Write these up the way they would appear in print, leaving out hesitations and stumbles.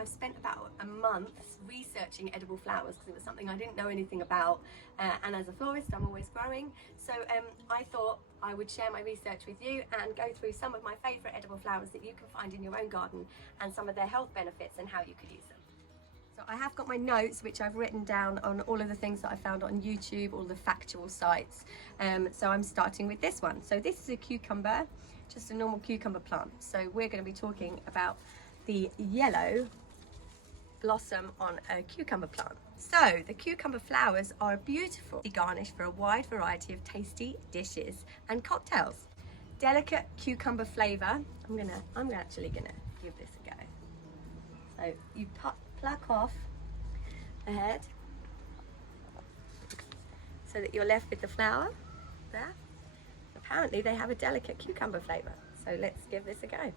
I've spent about a month researching edible flowers because it was something I didn't know anything about, and as a florist I'm always growing, so I thought I would share my research with you and go through some of my favourite edible flowers that you can find in your own garden and some of their health benefits and how you could use them. So I have got my notes which I've written down on all of the things that I found on YouTube, all the factual sites. So I'm starting with this one. So this is a cucumber, just a normal cucumber plant. So we're going to be talking about the yellow blossom on a cucumber plant. So the cucumber flowers are beautiful garnish for a wide variety of tasty dishes and cocktails. Delicate cucumber flavour. I'm actually gonna give this a go. So you pluck off the head so that you're left with the flower there. Apparently they have a delicate cucumber flavour, so let's give this a go.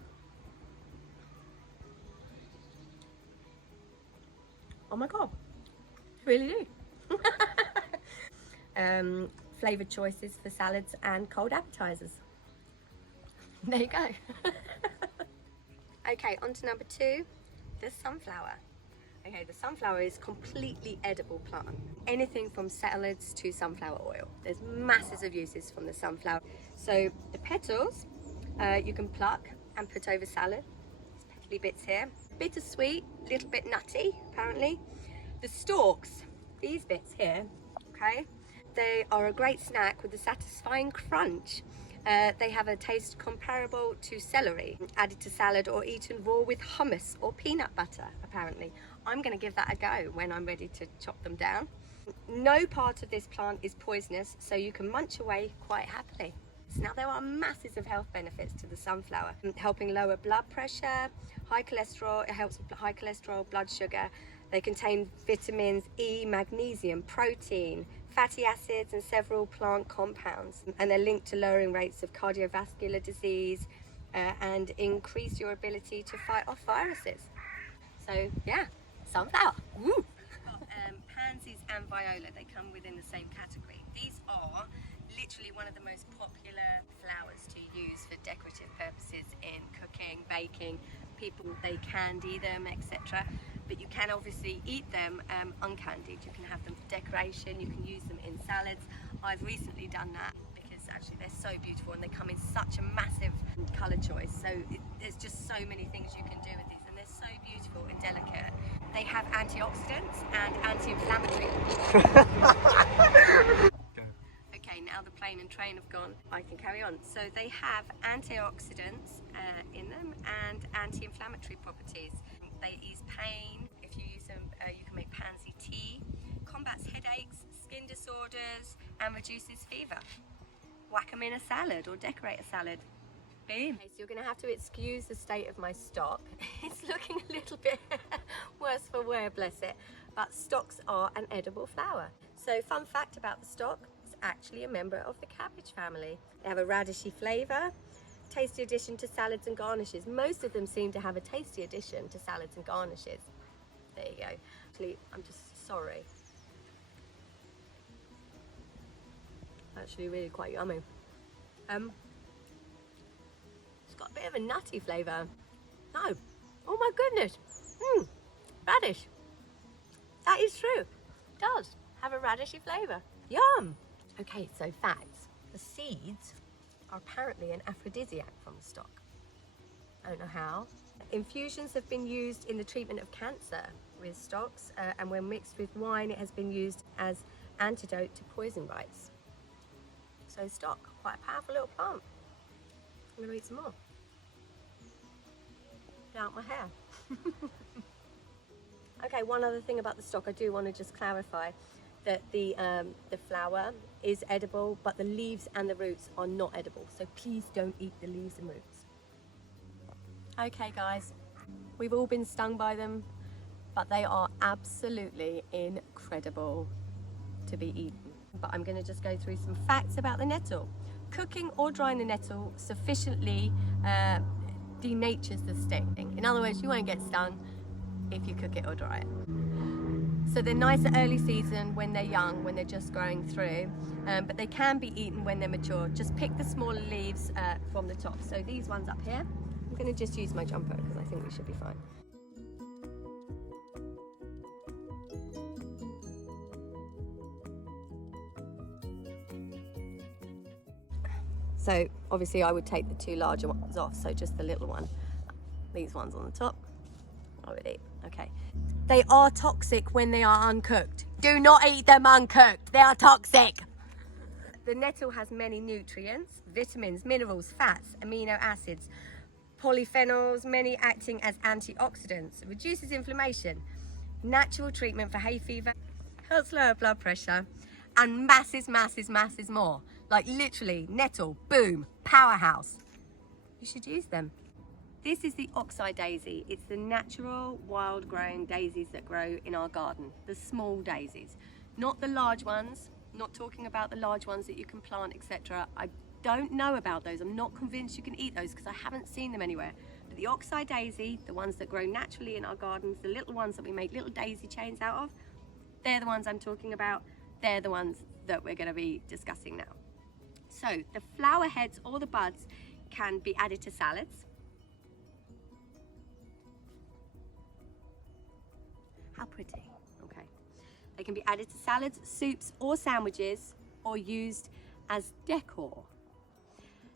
Oh my god, really do. Flavoured choices for salads and cold appetizers. There you go. Okay, on to number 2, the sunflower. Okay, the sunflower is completely edible plant. Anything from salads to sunflower oil. There's masses of uses from the sunflower. So the petals you can pluck and put over salad. These petally bits here. Bittersweet, little bit nutty apparently. The stalks, these bits here, okay, they are a great snack with a satisfying crunch. They have a taste comparable to celery, added to salad or eaten raw with hummus or peanut butter, apparently. I'm going to give that a go when I'm ready to chop them down. No part of this plant is poisonous, so you can munch away quite happily. Now there are masses of health benefits to the sunflower, helping lower blood pressure, high cholesterol, it helps with high cholesterol, blood sugar. They contain vitamins E, magnesium, protein, fatty acids and several plant compounds, and they're linked to lowering rates of cardiovascular disease and increase your ability to fight off viruses. So yeah, sunflower. Woo! We've got pansies and viola, they come within the same category. These are literally one of the most popular flowers to use for decorative purposes in cooking, baking. People, they candy them, etc. But you can obviously eat them uncandied. You can have them for decoration, you can use them in salads. I've recently done that because actually they're so beautiful and they come in such a massive colour choice. So there's just so many things you can do with these, and they're so beautiful and delicate. They have antioxidants and anti-inflammatory. Okay, now the plane and train have gone, I can carry on. So they have antioxidants in them and anti-inflammatory properties. They ease pain. If you use them, you can make pansy tea. Combats headaches, skin disorders, and reduces fever. Whack them in a salad or decorate a salad. Boom. Okay, so you're going to have to excuse the state of my stock. It's looking a little bit worse for wear, bless it. But stocks are an edible flower. So fun fact about the stock, it's actually a member of the cabbage family. They have a radishy flavour. Tasty addition to salads and garnishes. Most of them seem to have a tasty addition to salads and garnishes. There you go. Actually, I'm just sorry. Actually, really quite yummy. It's got a bit of a nutty flavour. No. Oh my goodness. Radish. That is true. It does have a radishy flavour. Yum. Okay, so facts. The seeds are apparently an aphrodisiac from the stock. I don't know how. Infusions have been used in the treatment of cancer with stocks, and when mixed with wine it has been used as antidote to poison bites. So stock, quite a powerful little plant. I'm going to eat some more. Get out my hair. Okay, one other thing about the stock I do want to just clarify, that the flower is edible, but the leaves and the roots are not edible. So please don't eat the leaves and roots. Okay guys, we've all been stung by them, but they are absolutely incredible to be eaten. But I'm going to just go through some facts about the nettle. Cooking or drying the nettle sufficiently denatures the sting. In other words, you won't get stung if you cook it or dry it. So they're nice at early season when they're young, when they're just growing through, but they can be eaten when they're mature. Just pick the smaller leaves from the top. So these ones up here, I'm going to just use my jumper because I think we should be fine. So obviously I would take the 2 larger ones off, so just the little one. These ones on the top, I would eat. Okay. They are toxic when they are uncooked. Do not eat them uncooked. They are toxic. The nettle has many nutrients, vitamins, minerals, fats, amino acids, polyphenols, many acting as antioxidants, reduces inflammation, natural treatment for hay fever, helps lower blood pressure, and masses more. Like literally, nettle, boom, powerhouse. You should use them. This is the oxeye daisy. It's the natural wild grown daisies that grow in our garden. The small daisies, not the large ones. Not talking about the large ones that you can plant, etc. I don't know about those. I'm not convinced you can eat those because I haven't seen them anywhere. But the oxeye daisy, the ones that grow naturally in our gardens, the little ones that we make little daisy chains out of, they're the ones I'm talking about. They're the ones that we're going to be discussing now. So the flower heads or the buds can be added to salads. How pretty. Okay. They can be added to salads, soups or sandwiches, or used as decor.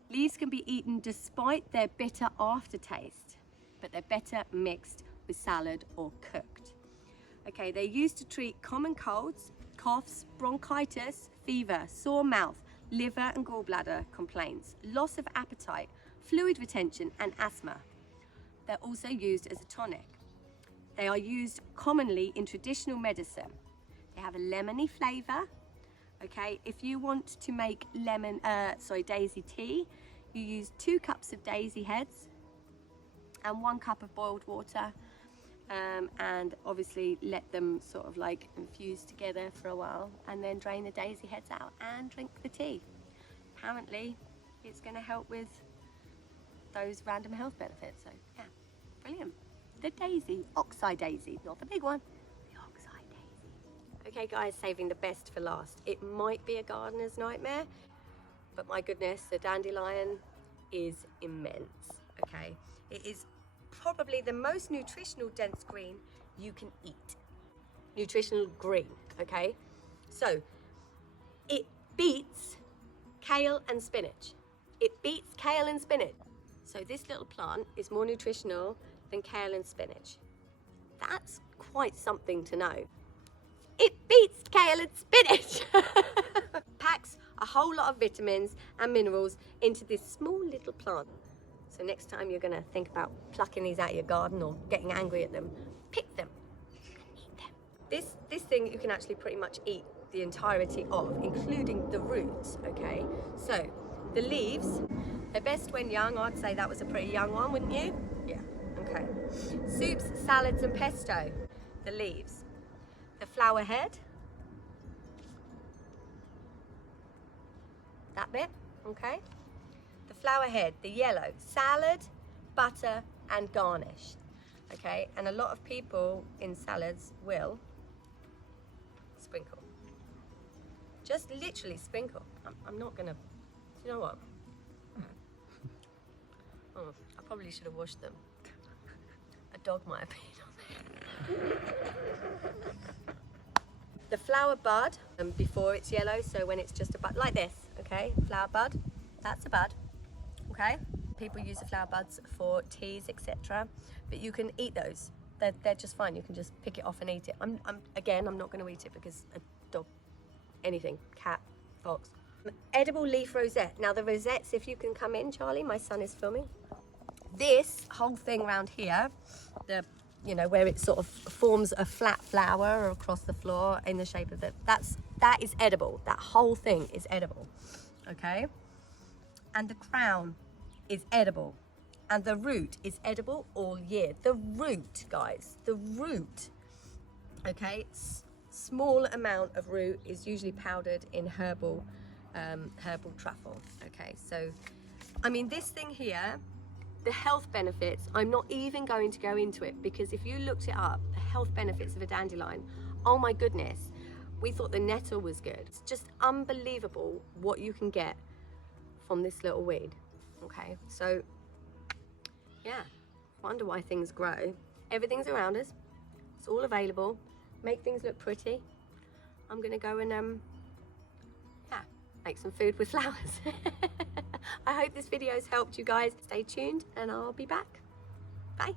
Leaves can be eaten despite their bitter aftertaste, but they're better mixed with salad or cooked. Okay, they're used to treat common colds, coughs, bronchitis, fever, sore mouth, liver and gallbladder complaints, loss of appetite, fluid retention and asthma. They're also used as a tonic. They are used commonly in traditional medicine. They have a lemony flavour. Okay, if you want to make daisy tea, you use 2 cups of daisy heads and 1 cup of boiled water, and obviously let them sort of like infuse together for a while, and then drain the daisy heads out and drink the tea. Apparently, it's going to help with those random health benefits. So yeah, brilliant. The daisy, oxeye daisy, not the big one, the oxeye daisy. Okay guys, saving the best for last. It might be a gardener's nightmare, but my goodness, the dandelion is immense, okay? It is probably the most nutritional dense green you can eat. Nutritional green, okay? So, it beats kale and spinach. It beats kale and spinach. So this little plant is more nutritional than kale and spinach. That's quite something to know. It beats kale and spinach. Packs a whole lot of vitamins and minerals into this small little plant. So next time you're gonna think about plucking these out of your garden or getting angry at them, pick them and eat them. This thing you can actually pretty much eat the entirety of, including the roots, okay? So the leaves, they're best when young. I'd say that was a pretty young one, wouldn't you? Yeah. Okay. Soups, salads and pesto, the leaves. The flower head, that bit, okay. The flower head, the yellow, salad, butter and garnished, okay. And a lot of people in salads will sprinkle. Just literally sprinkle. I'm not gonna, you know what? Oh, I probably should have washed them. A dog might have been on there. The flower bud, before it's yellow, so when it's just a bud, like this, okay? Flower bud, that's a bud, okay? People use the flower buds for teas, etc. But you can eat those. They're just fine. You can just pick it off and eat it. I'm not going to eat it because a dog, anything, cat, fox. Edible leaf rosette. Now the rosettes, if you can come in, Charlie, my son is filming. This whole thing around here, where it sort of forms a flat flower across the floor in the shape of that is edible. That whole thing is edible, okay? And the crown is edible. And the root is edible all year. The root, guys, the root, okay? Small amount of root is usually powdered in herbal truffle, okay? So, I mean, this thing here, the health benefits, I'm not even going to go into it, because if you looked it up, the health benefits of a dandelion, oh my goodness, we thought the nettle was good. It's just unbelievable what you can get from this little weed, okay? So, yeah, wonder why things grow. Everything's around us, it's all available, make things look pretty. I'm gonna go and, make some food with flowers. I hope this video has helped you guys. Stay tuned and I'll be back. Bye.